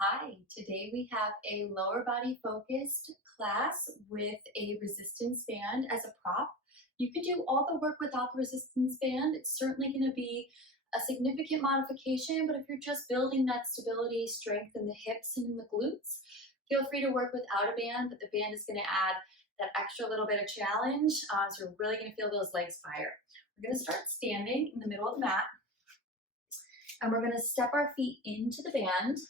Hi, today we have a lower body focused class with a resistance band as a prop. You can do all the work without the resistance band. It's certainly going to be a significant modification, but if you're just building that stability, strength in the hips and in the glutes, feel free to work without a band, but the band is going to add that extra little bit of challenge. So we're really going to feel those legs fire. We're going to start standing in the middle of the mat, and we're going to step our feet into the band.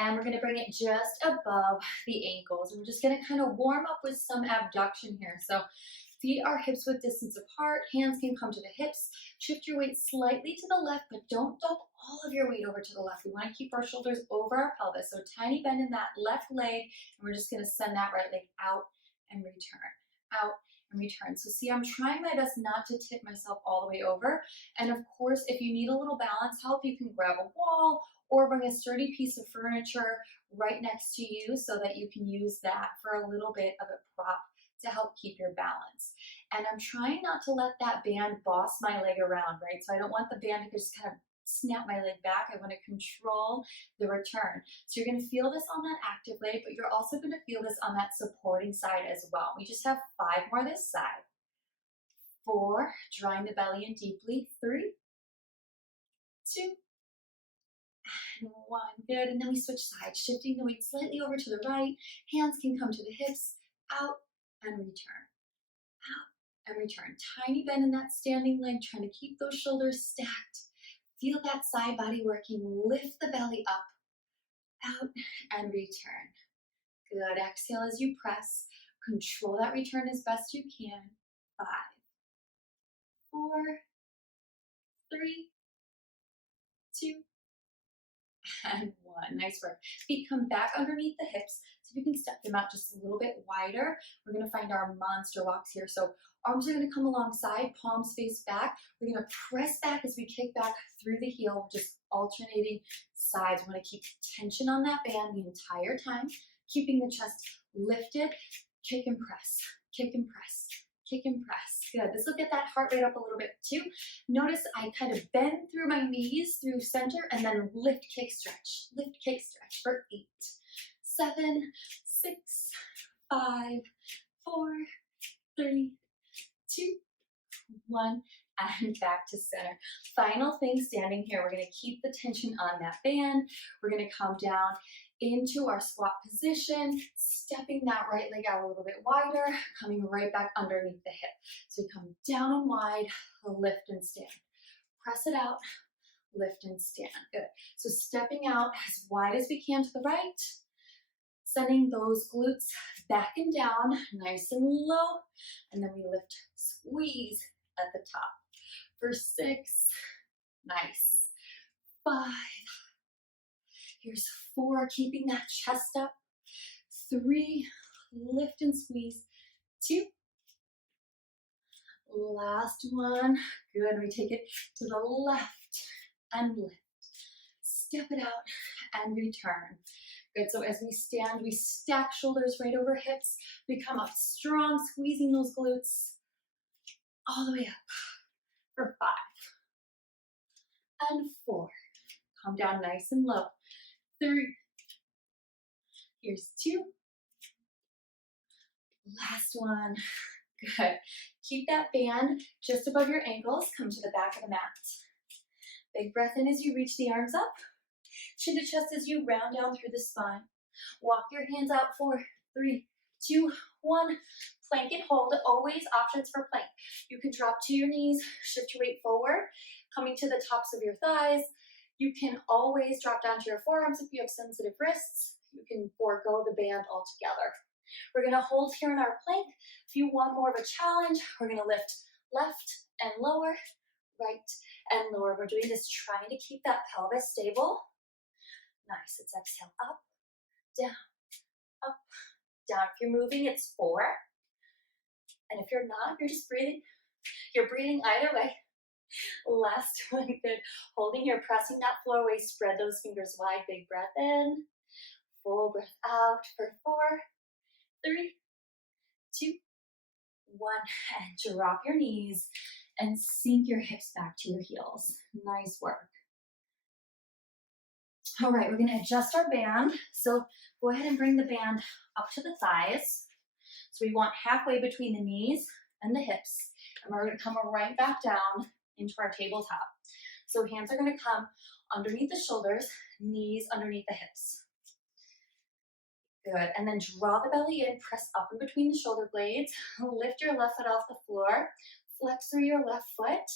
And we're going to bring it just above the ankles. And we're just going to kind of warm up with some abduction here. So feet are hips width distance apart. Hands can come to the hips. Shift your weight slightly to the left, but don't dump all of your weight over to the left. We want to keep our shoulders over our pelvis. So tiny bend in that left leg. And we're just going to send that right leg out and return. Out and return. So see, I'm trying my best not to tip myself all the way over. And of course, if you need a little balance help, you can grab a wall or bring a sturdy piece of furniture right next to you so that you can use that for a little bit of a prop to help keep your balance. And I'm trying not to let that band boss my leg around, right? So I don't want the band to just kind of snap my leg back. I want to control the return. So you're going to feel this on that active leg, but you're also going to feel this on that supporting side as well. We just have 5 more this side. 4, drawing the belly in deeply. 3, 2, and 1. Good. And then we switch sides, shifting the weight slightly over to the right. Hands can come to the hips. Out and return. Out and return. Tiny bend in that standing leg, trying to keep those shoulders stacked. Feel that side body working. Lift the belly up. Out and return. Good. Exhale as you press. Control that return as best you can. 5, 4, 3, 2, and 1. Nice work. Feet come back underneath the hips. So you can step them out just a little bit wider. We're going to find our monster walks here. So arms are going to come alongside, palms face back. We're going to press back as we kick back through the heel, just alternating sides. We want to keep tension on that band the entire time, keeping the chest lifted. Kick and press, kick and press, kick and press. Good. This will get that heart rate up a little bit too. Notice I kind of bend through my knees through center and then lift, kick, stretch. Lift, kick, stretch for 8, 7, 6, 5, 4, 3, 2, 1, and back to center. Final thing standing here. We're going to keep the tension on that band. We're going to come down into our squat position, stepping that right leg out a little bit wider, coming right back underneath the hip. So you come down and wide, lift and stand. Press it out, lift and stand. Good. So stepping out as wide as we can to the right, sending those glutes back and down, nice and low, and then we lift, squeeze at the top. For 6, nice. 5, here's 4, keeping that chest up. 3, lift and squeeze. 2, last one. Good, we take it to the left and lift. Step it out and return. Good, so as we stand, we stack shoulders right over hips. We come up strong, squeezing those glutes all the way up. For 5 and 4. Come down nice and low. 3. Here's 2. Last one. Good. Keep that band just above your ankles. Come to the back of the mat. Big breath in as you reach the arms up. Chin to chest as you round down through the spine. Walk your hands out for 3, 2, 1. Plank and hold. Always options for plank. You can drop to your knees, shift your weight forward, coming to the tops of your thighs. You can always drop down to your forearms if you have sensitive wrists. You can forego the band altogether. We're going to hold here in our plank. If you want more of a challenge, we're going to lift left and lower, right and lower. We're doing this trying to keep that pelvis stable. Nice. Let's exhale up, down, up, down. If you're moving, it's 4. And if you're not, you're just breathing. You're breathing either way. Last one, good. Holding here, pressing that floor away, spread those fingers wide. Big breath in, full breath out for 4, 3, 2, 1. And drop your knees and sink your hips back to your heels. Nice work. All right, we're gonna adjust our band. So go ahead and bring the band up to the thighs. So we want halfway between the knees and the hips. And we're gonna come right back down into our tabletop. So hands are gonna come underneath the shoulders, knees underneath the hips. Good, and then draw the belly in, press up in between the shoulder blades, lift your left foot off the floor, flex through your left foot.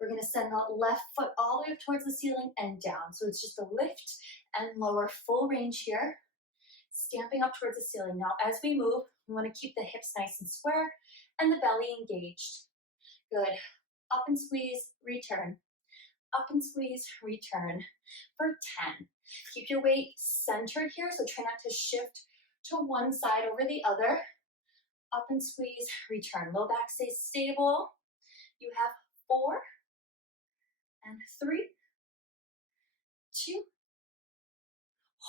We're gonna send the left foot all the way up towards the ceiling and down. So it's just a lift and lower, full range here, stamping up towards the ceiling. Now as we move, we wanna keep the hips nice and square and the belly engaged. Good, up and squeeze, return. Up and squeeze, return for 10. Keep your weight centered here, so try not to shift to one side over the other. Up and squeeze, return. Low back stays stable. You have 4 and 3, 2.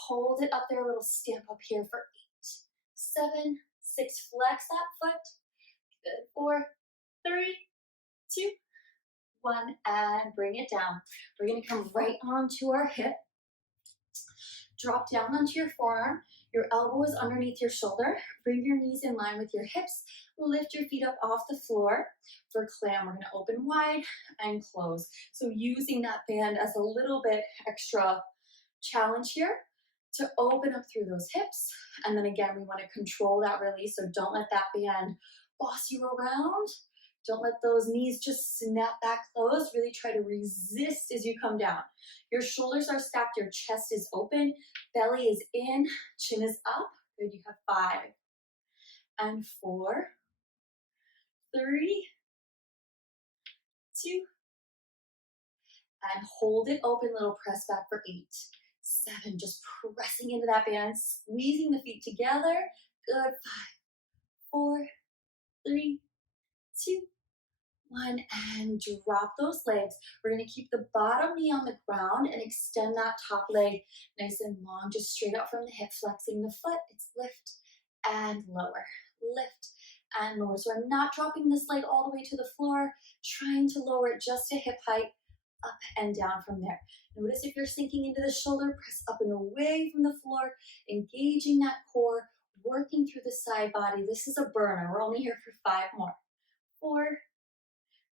Hold it up there, a little stamp up here for 8, 7, 6. Flex that foot. Good. 4, 3, 2, 1, and bring it down. We're gonna come right onto our hip. Drop down onto your forearm. Your elbow is underneath your shoulder. Bring your knees in line with your hips. Lift your feet up off the floor. For clam, we're gonna open wide and close. So using that band as a little bit extra challenge here to open up through those hips. And then again, we wanna control that release, so don't let that band boss you around. Don't let those knees just snap back closed. Really try to resist as you come down. Your shoulders are stacked, your chest is open, belly is in, chin is up. Good, you have 5 and 4, 3, 2, and hold it open, little press back for 8, 7, just pressing into that band, squeezing the feet together. Good, 5, 4, 3, 2, 1, and drop those legs. We're gonna keep the bottom knee on the ground and extend that top leg nice and long, just straight up from the hip, flexing the foot. It's lift and lower, lift and lower. So I'm not dropping this leg all the way to the floor, trying to lower it just to hip height, up and down from there. Notice if you're sinking into the shoulder, press up and away from the floor, engaging that core, working through the side body. This is a burner. We're only here for 5 more. 4,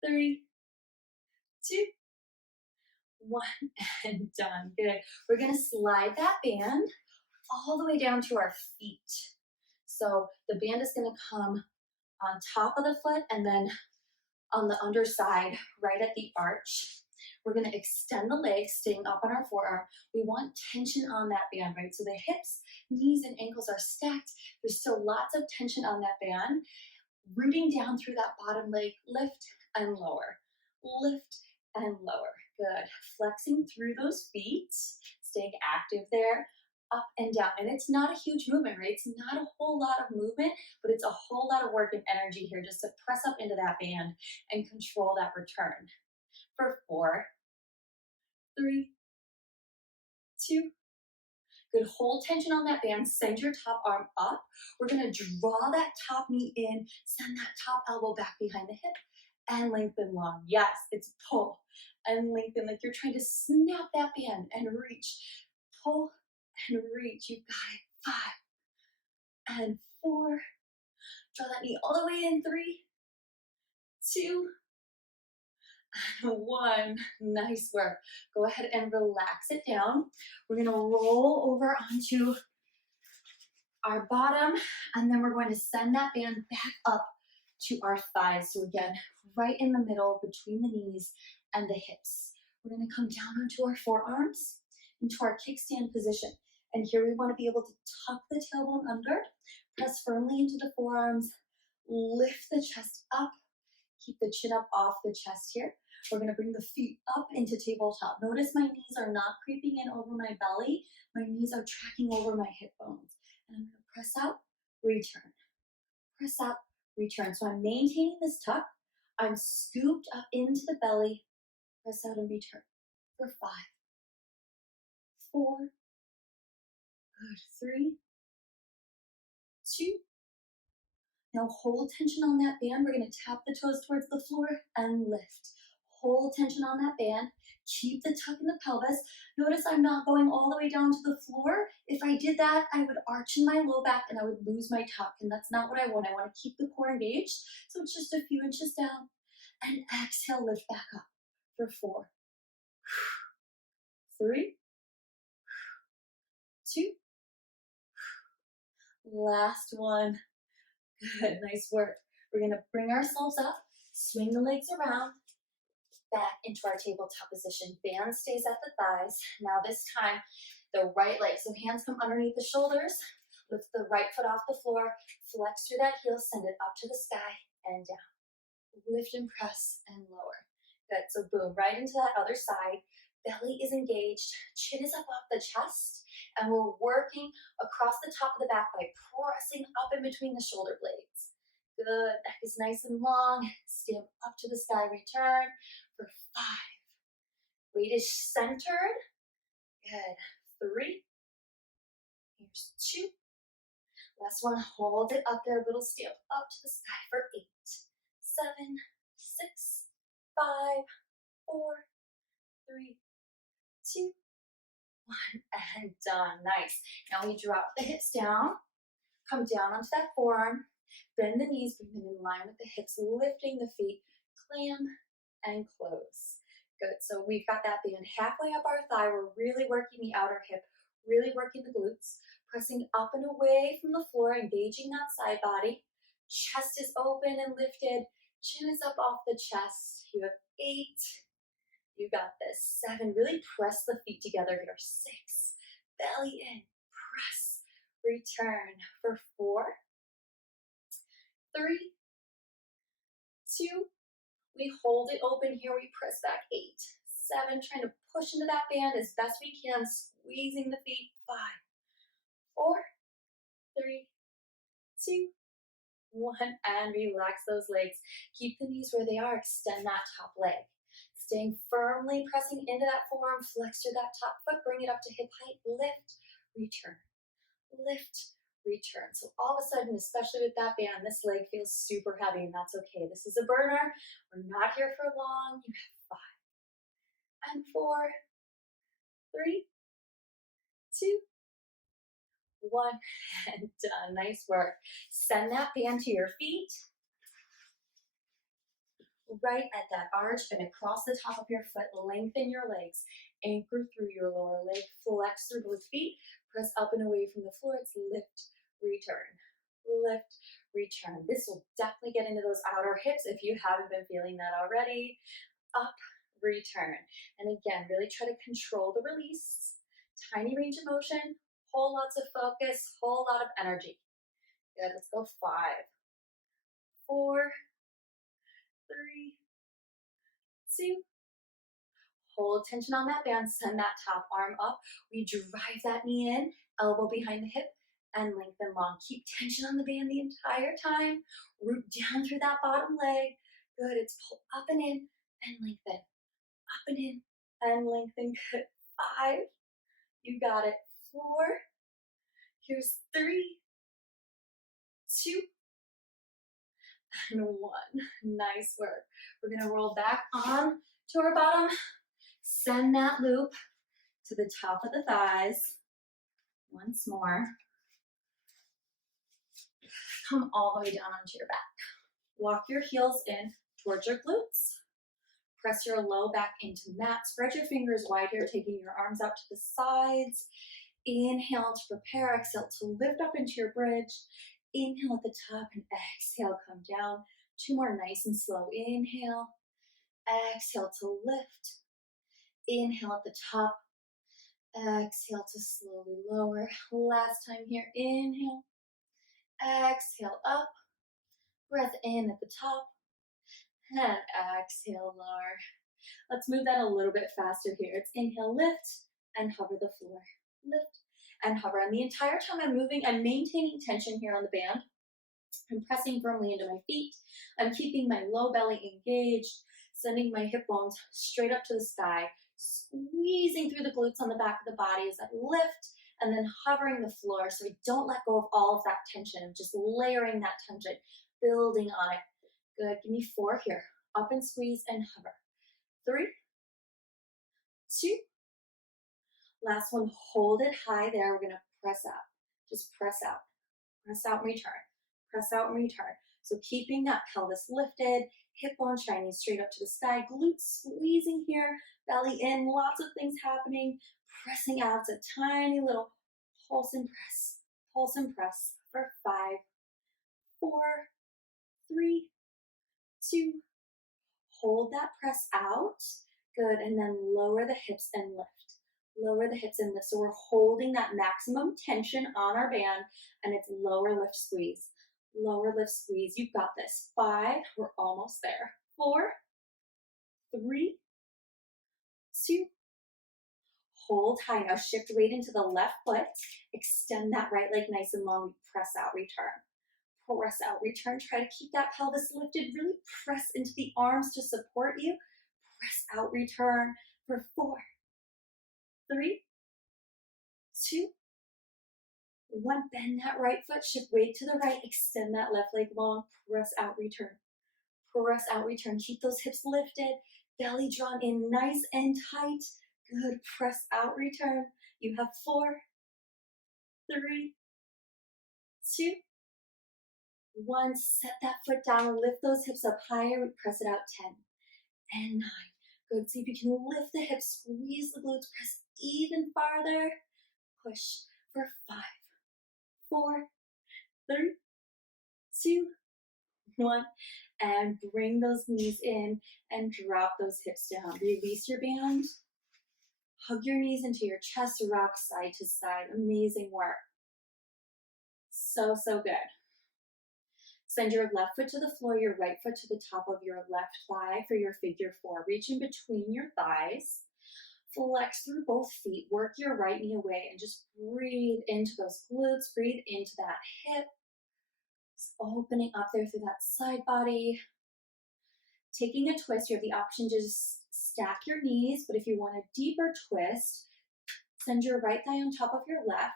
3, 2, 1, and done. Good. We're gonna slide that band all the way down to our feet. So the band is gonna come on top of the foot and then on the underside, right at the arch. We're gonna extend the legs, staying up on our forearm. We want tension on that band, right? So the hips, knees, and ankles are stacked. There's still lots of tension on that band. Rooting down through that bottom leg, lift and lower, lift and lower. Good. Flexing through those feet, staying active there, up and down. And it's not a huge movement, right? It's not a whole lot of movement, but it's a whole lot of work and energy here just to press up into that band and control that return. For 4, 3, 2. Good, hold tension on that band, send your top arm up. We're gonna draw that top knee in, send that top elbow back behind the hip, and lengthen long. Yes, it's pull and lengthen like you're trying to snap that band and reach. Pull and reach, you got it. 5 and 4. Draw that knee all the way in. 3, 2, and 1. Nice work. Go ahead and relax it down. We're gonna roll over onto our bottom, and then we're going to send that band back up to our thighs. So again, right in the middle between the knees and the hips. We're gonna come down onto our forearms, into our kickstand position. And here we wanna be able to tuck the tailbone under, press firmly into the forearms, lift the chest up, keep the chin up off the chest here. We're gonna bring the feet up into tabletop. Notice my knees are not creeping in over my belly. My knees are tracking over my hip bones. And I'm gonna press out, return. Press out, return. So I'm maintaining this tuck. I'm scooped up into the belly. Press out and return. For 5, 4, good. 3, 2. Now hold tension on that band. We're gonna tap the toes towards the floor and lift. Hold tension on that band. Keep the tuck in the pelvis. Notice I'm not going all the way down to the floor. If I did that, I would arch in my low back and I would lose my tuck, and that's not what I want. I want to keep the core engaged, so it's just a few inches down. And exhale, lift back up for 4, 3, 2, last one. Good, nice work. We're gonna bring ourselves up, swing the legs around, back into our tabletop position. Band stays at the thighs. Now this time, the right leg, so hands come underneath the shoulders, lift the right foot off the floor, flex through that heel, send it up to the sky and down. Lift and press and lower. Good, so boom, right into that other side. Belly is engaged, chin is up off the chest, and we're working across the top of the back by pressing up in between the shoulder blades. Good, neck is nice and long, stand up to the sky, return for 5. Weight is centered. Good, 3. Here's 2. Last one, hold it up there, little stamp up to the sky for 8, 7, 6, 5, 4, 3, 2, 1, and done. Nice. Now we drop the hips down, come down onto that forearm, bend the knees, bring them in line with the hips, lifting the feet, clam and close. Good, so we've got that band halfway up our thigh. We're really working the outer hip, really working the glutes, pressing up and away from the floor, engaging that side body. Chest is open and lifted, chin is up off the chest. You have 8. You got this. 7, really press the feet together here. 6, belly in, press, return for 4, 3, 2, we hold it open here, we press back 8, 7, trying to push into that band as best we can, squeezing the feet, 5, 4, 3, 2, 1, and relax those legs. Keep the knees where they are, extend that top leg. Staying firmly, pressing into that forearm, flex through that top foot, bring it up to hip height, lift, return, lift, return. So all of a sudden, especially with that band, this leg feels super heavy, and that's okay. This is a burner. We're not here for long. You have 5, and 4, 3, 2, 1, and done. Nice work. Send that band to your feet, right at that arch and across the top of your foot. Lengthen your legs. Anchor through your lower leg. Flex through both feet. Press up and away from the floor. It's lift, return, lift, return. This will definitely get into those outer hips if you haven't been feeling that already. Up, return. And again, really try to control the release. Tiny range of motion. Whole lots of focus. Whole lot of energy. Good. Let's go. 5, 4, 3, 2. Hold tension on that band. Send that top arm up. We drive that knee in, elbow behind the hip, and lengthen long. Keep tension on the band the entire time. Root down through that bottom leg. Good. It's pull up and in and lengthen. Up and in and lengthen. Good. 5. You got it. 4. Here's 3, 2, and 1. Nice work. We're going to roll back on to our bottom. Send that loop to the top of the thighs. Once more. Come all the way down onto your back. Walk your heels in towards your glutes. Press your low back into the mat. Spread your fingers wide here, taking your arms out to the sides. Inhale to prepare. Exhale to lift up into your bridge. Inhale at the top and exhale, come down. 2 more nice and slow. Inhale. Exhale to lift. Inhale at the top. Exhale to slowly lower. Last time here. Inhale. Exhale up. Breath in at the top. And exhale, lower. Let's move that a little bit faster here. It's inhale, lift, and hover the floor. Lift and hover. And the entire time I'm moving, I'm maintaining tension here on the band. I'm pressing firmly into my feet. I'm keeping my low belly engaged, sending my hip bones straight up to the sky, squeezing through the glutes on the back of the body as I lift, and then hovering the floor so I don't let go of all of that tension, just layering that tension, building on it. Good, give me 4 here. Up and squeeze and hover. 3, 2. Last one, hold it high there. We're gonna press out. Just press out and return, press out and return. So keeping that pelvis lifted, hip bone shining straight up to the sky, glutes squeezing here, belly in, lots of things happening, pressing out. It's a tiny little pulse and press for 5, 4, 3, 2. Hold that press out. Good. And then lower the hips and lift. Lower the hips and lift. So we're holding that maximum tension on our band, and it's lower lift squeeze. Lower lift squeeze. You've got this. 5. We're almost there. 4, 3, 2. Hold high. Now shift weight into the left foot. Extend that right leg nice and long. Press out, return. Press out, return. Try to keep that pelvis lifted. Really press into the arms to support you. Press out, return for 4, 3, 2, 1. Bend that right foot, shift weight to the right, extend that left leg long, press out, return. Press out, return. Keep those hips lifted, belly drawn in nice and tight. Good. Press out, return. You have 4, 3, 2, 1. Set that foot down, lift those hips up higher, press it out. 10 and 9. Good. See if you can lift the hips, squeeze the glutes, press even farther. Push for 5, 4, 3, 2, 1. And bring those knees in and drop those hips down. Release your band. Hug your knees into your chest, rock side to side. Amazing work. So, so good. Send your left foot to the floor, your right foot to the top of your left thigh for your figure 4. Reach in between your thighs. Flex through both feet. Work your right knee away and just breathe into those glutes. Breathe into that hip. Just opening up there through that side body. Taking a twist, you have the option to just stack your knees, but if you want a deeper twist, send your right thigh on top of your left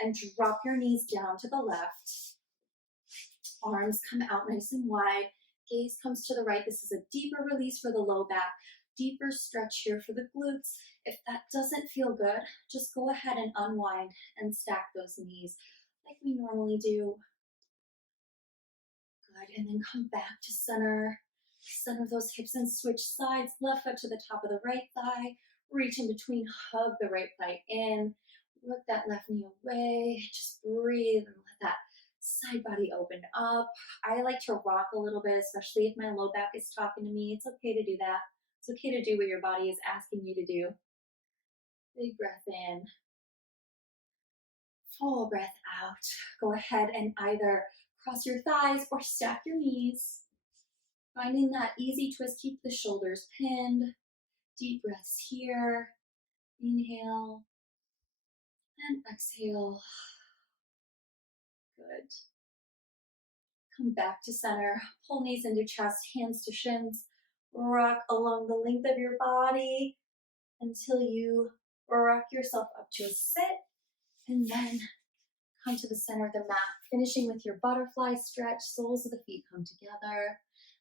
and drop your knees down to the left. Arms come out nice and wide. Gaze comes to the right. This is a deeper release for the low back. Deeper stretch here for the glutes. If that doesn't feel good, just go ahead and unwind and stack those knees like we normally do. Good. And then come back to center. Center those hips and switch sides. Left foot to the top of the right thigh. Reach in between. Hug the right thigh in. Work that left knee away. Just breathe and let that side body open up. I like to rock a little bit, especially if my low back is talking to me. It's okay to do that. It's okay to do what your body is asking you to do. Big breath in. Full breath out. Go ahead and either cross your thighs or stack your knees. Finding that easy twist, keep the shoulders pinned. Deep breaths here. Inhale and exhale. Good. Come back to center. Pull knees into chest, hands to shins. Rock along the length of your body until you rock yourself up to a sit. And then come to the center of the mat, finishing with your butterfly stretch. Soles of the feet come together.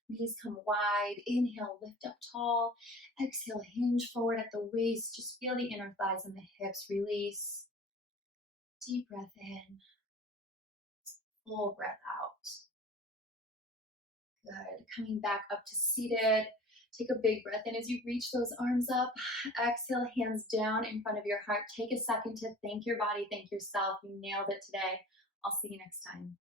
Knees come wide. Inhale, lift up tall. Exhale, hinge forward at the waist. Just feel the inner thighs and the hips release. Deep breath in. Full breath out. Good. Coming back up to seated. Take a big breath in as you reach those arms up. Exhale, hands down in front of your heart. Take a second to thank your body, thank yourself. You nailed it today. I'll see you next time.